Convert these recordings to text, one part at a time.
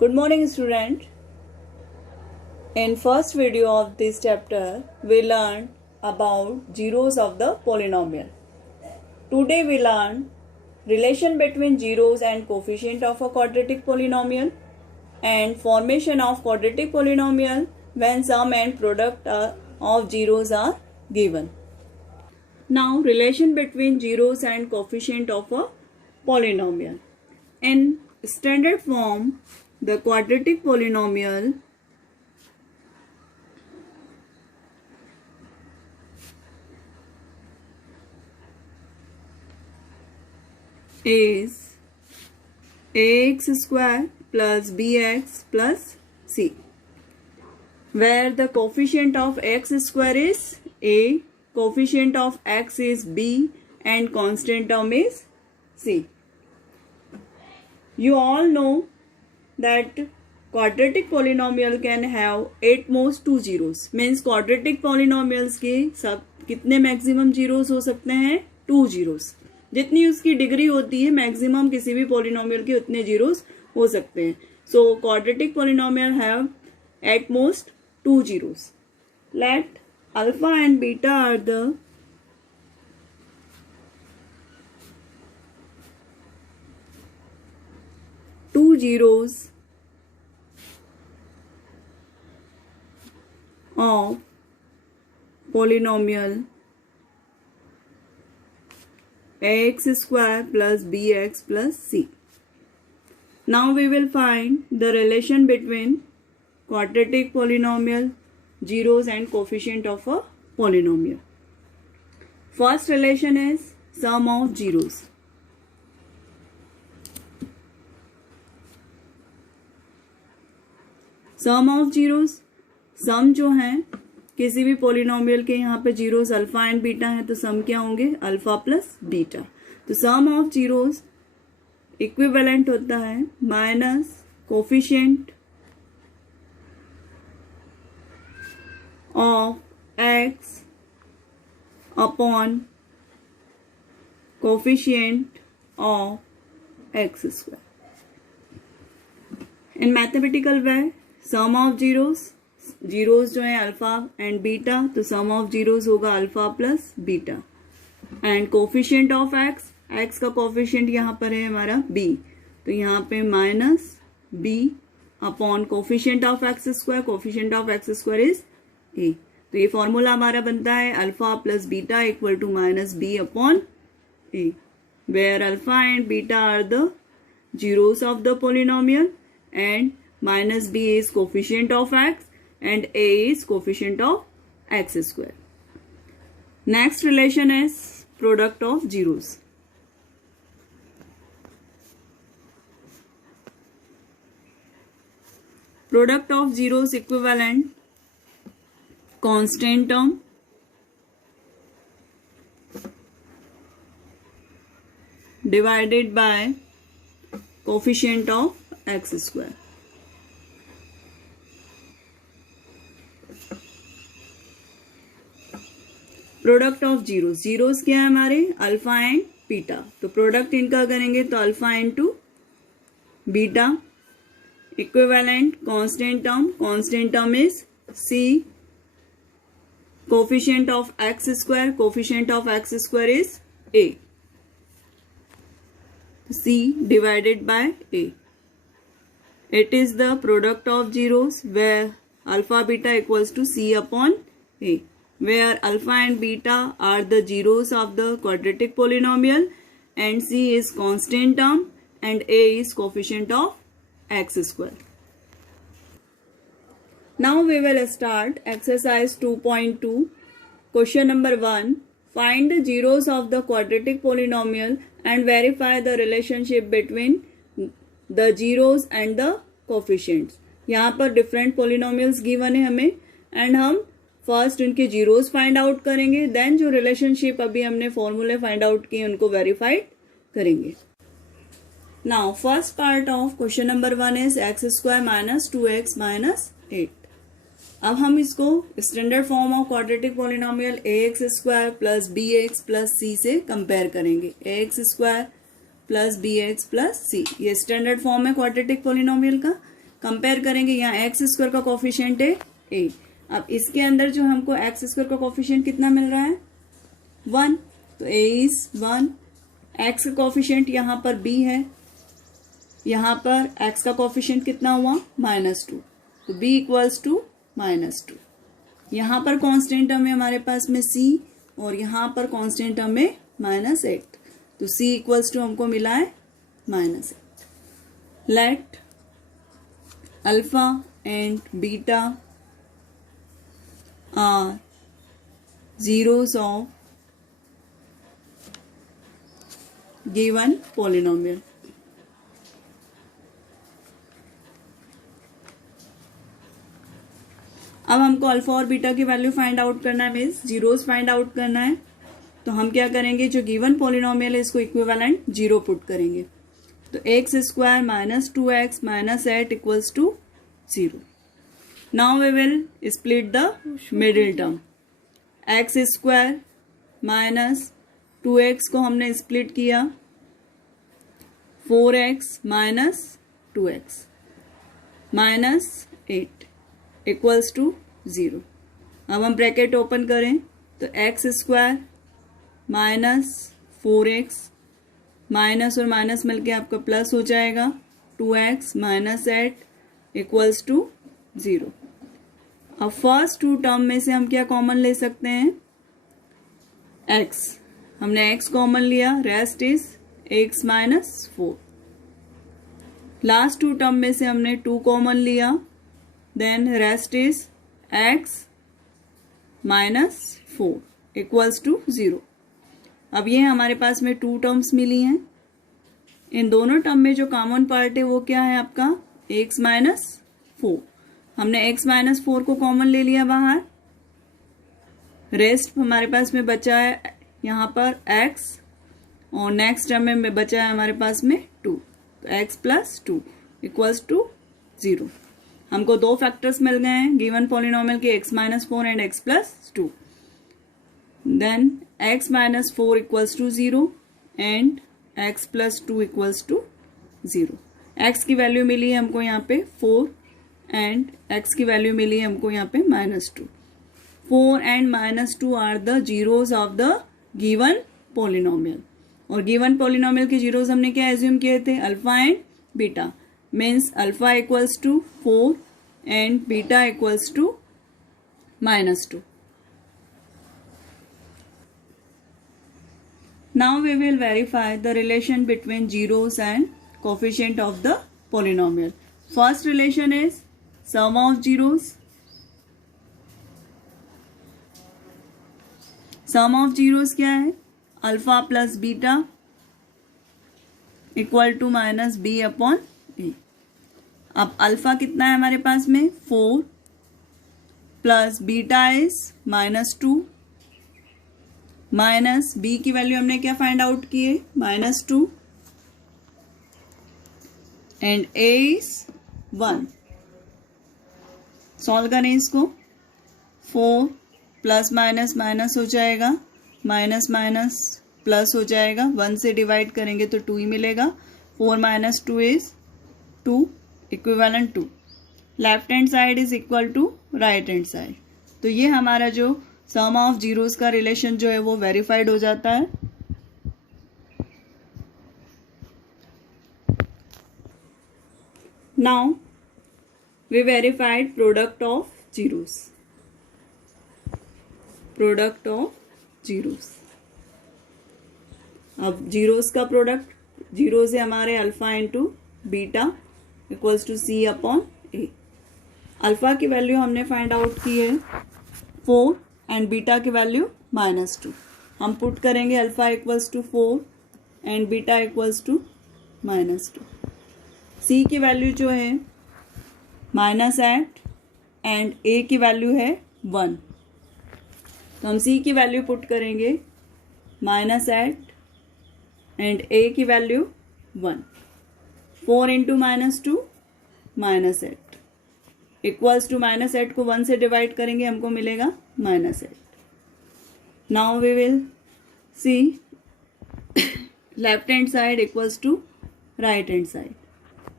Good morning, student. In first video of this chapter, we learned about zeros of the polynomial. Today we learn relation between zeros and coefficient of a quadratic polynomial and formation of quadratic polynomial when sum and product of zeros are given. Now relation between zeros and coefficient of a polynomial. In standard form, the quadratic polynomial is ax square plus bx plus c, where the coefficient of x square is a, coefficient of x is b and constant term is c. You all know that quadratic polynomial can have at most 2 zeros. Means quadratic polynomials के सब कितने maximum zeros हो सकते हैं? 2 zeros. जितनी उसकी degree होती है मैक्सिमम किसी भी पोलिनोमियल के उतने जीरोस हो सकते हैं. So quadratic polynomial have at most 2 zeros. Let alpha and beta are the two zeros of polynomial ax square plus bx plus c. Now we will find the relation between quadratic polynomial, zeros and coefficient of a polynomial. First relation is sum of zeros. Sum of zeros, sum जो हैं किसी भी polynomial के यहाँ पे zeros alpha and beta है तो sum क्या होंगे? Alpha plus beta. तो सम ऑफ जीरोस इक्विवेलेंट होता है minus coefficient of x upon coefficient of x square. In mathematical way sum of zeros, zeros जो है अल्फा एंड बीटा, तो सम ऑफ जीरोस होगा alpha plus beta. And coefficient of x, x का coefficient यहाँ पर है हमारा b, तो यहाँ पे minus b upon coefficient of x square, coefficient of x square is ए. तो ये फॉर्मूला हमारा बनता है alpha plus beta equal to minus b upon a, where alpha and beta are the zeros of the polynomial and minus b is coefficient of x and a is coefficient of x square. Next relation is product of zeros. Product of zeros equivalent constant term divided by coefficient of x square. Product of zeros, zeros क्या है हमारे? Alpha and beta. तो product इनका करेंगे तो alpha into beta equivalent constant term, constant term is c, coefficient of x square, coefficient of x square is a, c divided by a. It is the product of zeros where alpha beta equals to c upon a, where alpha and beta are the zeros of the quadratic polynomial and c is constant term and a is coefficient of x square. Now we will start exercise 2.2. Question number 1. Find the zeros of the quadratic polynomial and verify the relationship between the zeros and the coefficients. यहाँ पर different polynomials given है हमें and हम first इनके zeros find out करेंगे, then जो relationship अभी हमने फॉर्मूले फाइंड आउट किए उनको वेरीफाइड करेंगे. Now first part of question number 1 is x square minus 2x minus 8. अब हम इसको standard form of quadratic polynomial ax square plus bx plus c से कंपेयर करेंगे. ax square plus B X plus C, ये standard form है quadratic polynomial का. Compare करेंगे, यहाँ एक्स स्क्वायर का कोफिशिएंट है ए। अब इसके अंदर जो हमको एक्स स्क्वायर का कोफिशिएंट कितना मिल रहा है 1, तो ए इज 1। एक्स का कोफिशिएंट यहाँ पर बी है, यहाँ पर एक्स का कोफिशिएंट कितना हुआ -2, तो बी इक्वल्स टू -2। यहाँ पर कांस्टेंट टर्म है हमारे पास में सी और यहाँ पर कांस्टेंट टर्म है -8, तो सी इक्वल्स टू हमको मिला है -8। Let alpha and beta are zeros of given polynomial। अब हमको अल्फा और बीटा की वैल्यू फाइंड आउट करना है, मीन्स जीरोस फाइंड आउट करना है। तो हम क्या करेंगे, जो गिवन पॉलिनोमियल है इसको इक्विवेलेंट 0 पुट करेंगे। तो x square -2x -8 equals to 0। Now we will split the middle term. X square -2x को हमने स्प्लिट किया 4x -2x -8 इक्वल्स टू 0। अब हम ब्रैकेट ओपन करें तो एक्स स्क्वायर -4x माइनस और माइनस मिलके आपका प्लस हो जाएगा 2x -8 इक्वल्स टू 0। अब फर्स्ट टू टर्म में से हम क्या कॉमन ले सकते हैं, x। हमने x कॉमन लिया, rest is x -4। Last two term में से हमने 2 कॉमन लिया, then rest is x -4 equals to 0। अब ये हमारे पास में 2 टर्म्स मिली हैं। इन दोनों टर्म में जो कॉमन पार्ट है वो क्या है आपका x -4। हमने x -4 को कॉमन ले लिया बाहर, रेस्ट हमारे पास में बचा है यहाँ पर x और नेक्स्ट टर्म में बचा है हमारे पास में 2, तो x +2 इक्वल्स टू 0। हमको 2 फैक्टर्स मिल गए हैं गिवन पॉलिनोमियल के x -4 and x +2। Then x -4 equals to 0 and x +2 equals to 0। x की वैल्यू मिली है हमको यहाँ पे 4 एंड x की वैल्यू मिली है हमको यहाँ पे -2। 4 and -2 are the zeros of the given polynomial. और गिवन पॉलिनोमियल के जीरोज हमने क्या एज्यूम किए थे, alpha and beta. Means alpha equals to 4 and beta equals to -2। Now we will verify the relation between zeros and coefficient of the polynomial. First relation is sum of zeros. Sum of zeros क्या है, alpha plus beta equal to -b/a। अब alpha कितना है हमारे पास में 4 plus beta is -2 minus b की value हमने क्या फाइंड आउट की है -2 एंड ए इज 1। सॉल्व करें इसको, 4 प्लस माइनस माइनस हो जाएगा, माइनस माइनस प्लस हो जाएगा, 1 से डिवाइड करेंगे तो 2 ही मिलेगा। 4 - 2 is 2 equivalent 2। Left hand side is equal to right hand side. तो ये हमारा जो सम ऑफ जीरोस का रिलेशन जो है वो वेरीफाइड हो जाता है। Now we verified product of zeros. Product of zeros, अब जीरोस का प्रोडक्ट, जीरो से हमारे alpha into beta equals to c/a। Alpha की वैल्यू हमने फाइंड आउट की है 4 एंड बीटा की वैल्यू -2। हम पुट करेंगे alpha equals to 4 and beta equals to -2। C की वैल्यू जो है -8 एंड ए की वैल्यू है 1। तो हम सी की वैल्यू पुट करेंगे -8 एंड ए की वैल्यू 1। 4 इंटू -2 -8 इक्वल्स टू -8 को 1 से डिवाइड करेंगे हमको मिलेगा -8। Now we will see left hand side equals to right hand side.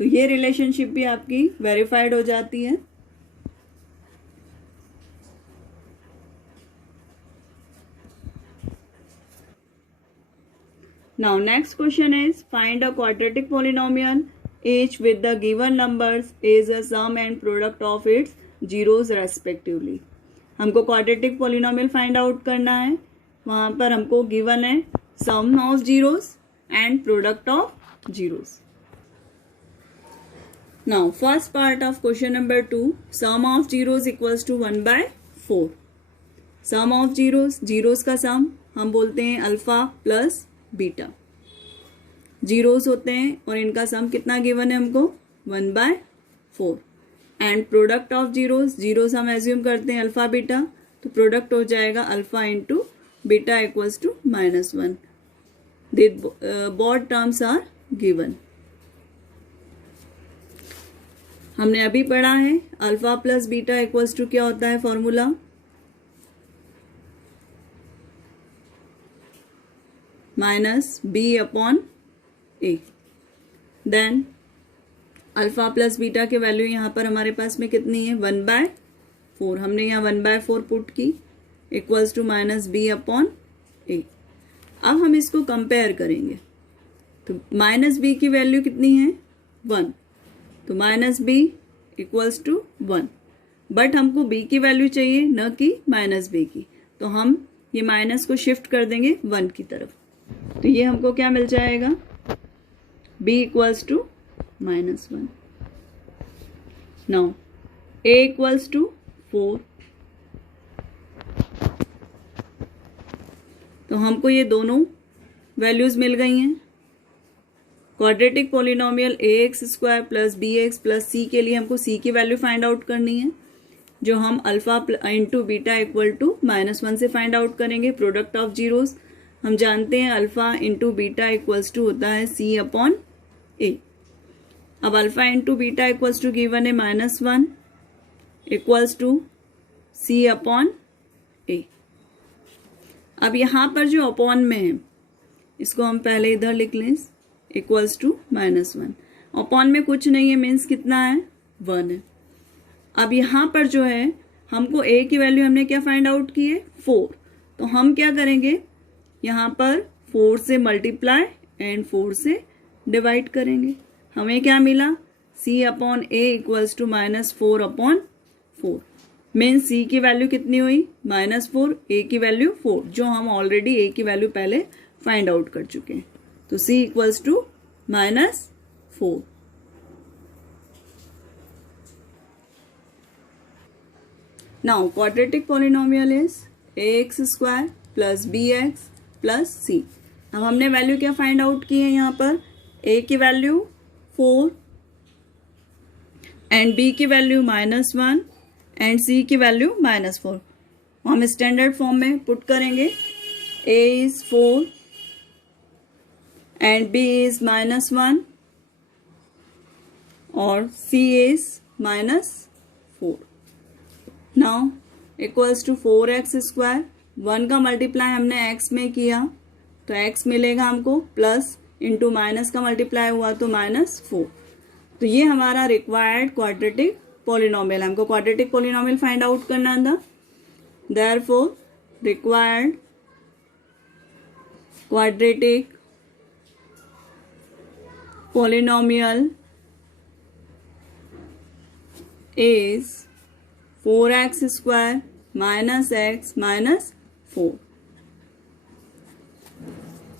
तो ये रिलेशनशिप भी आपकी वेरीफाइड हो जाती है। Now next question is find a quadratic polynomial each with the given numbers is a sum and product of its zeros respectively। हमको quadratic polynomial find out करना है। वहाँ पर हमको given है sum of zeros and product of zeros। Now first part of question number 2, sum of zeros equals to 1/4। sum of zeros का sum हम बोलते हैं अल्फा प्लस बीटा। जीरोस होते हैं और इनका सम कितना गिवन है हमको 1/4। एंड प्रोडक्ट ऑफ जीरोस हम एज्यूम करते हैं अल्फा बीटा, तो प्रोडक्ट हो जाएगा alpha into beta equals to -1। Both terms are given. हमने अभी पढ़ा है alpha plus beta equals to क्या होता है formula, -b/a। Then alpha plus beta के वैल्यू यहाँ पर हमारे पास में कितनी है 1/4। हमने यहाँ 1/4 पुट की इक्वल्स टू -b/a। अब हम इसको कंपेयर करेंगे तो -b की वैल्यू कितनी है 1, तो -b इक्वल्स टू 1। बट हमको b की वैल्यू चाहिए न कि -b की, तो हम ये माइनस को शिफ्ट कर देंगे 1 की तरफ। तो ये हमको क्या मिल जाएगा b equals to -1। Now a equals to 4। तो हमको ये दोनों वैल्यूज मिल गई हैं। Quadratic polynomial ax² plus bx plus c के लिए हमको c की वैल्यू फाइंड आउट करनी है, जो हम alpha into beta equal to -1 से फाइंड आउट करेंगे। प्रोडक्ट ऑफ जीरोस हम जानते हैं alpha into beta equals to होता है c/a। अब alpha into beta equals to given है -1 इक्वल्स टू c/a। अब यहाँ पर जो अपॉन में है इसको हम पहले इधर लिख लें इक्वल्स टू -1। अपॉन में कुछ नहीं है मीन्स कितना है 1 है। अब यहाँ पर जो है हमको a की वैल्यू हमने क्या फाइंड आउट की है 4, तो हम क्या करेंगे यहाँ पर 4 से मल्टीप्लाई एंड 4 से डिवाइड करेंगे। हमें क्या मिला c/a equals to -4/4। Means c की वैल्यू कितनी हुई -4, a की वैल्यू 4, जो हम ऑलरेडी a की वैल्यू पहले फाइंड आउट कर चुके हैं। तो c equals to -4। Now quadratic polynomial is ax² plus bx plus c। अब हमने वैल्यू क्या फाइंड आउट की है यहाँ पर a की वैल्यू 4 एंड b की वैल्यू -1 एंड c की वैल्यू -4। हम स्टैंडर्ड फॉर्म में पुट करेंगे a is 4 and b is -1 और c is -4। Now equals to 4x²। 1 का मल्टीप्लाई हमने x में किया तो x मिलेगा हमको, प्लस इंटू माइनस का मल्टीप्लाई हुआ तो -4। तो ये हमारा रिक्वायर्ड क्वाड्रेटिक पॉलिनोमियल। हमको क्वाड्रेटिक पॉलिनोमियल फाइंड आउट करना था। Therefore required quadratic polynomial is 4x² - x - 4।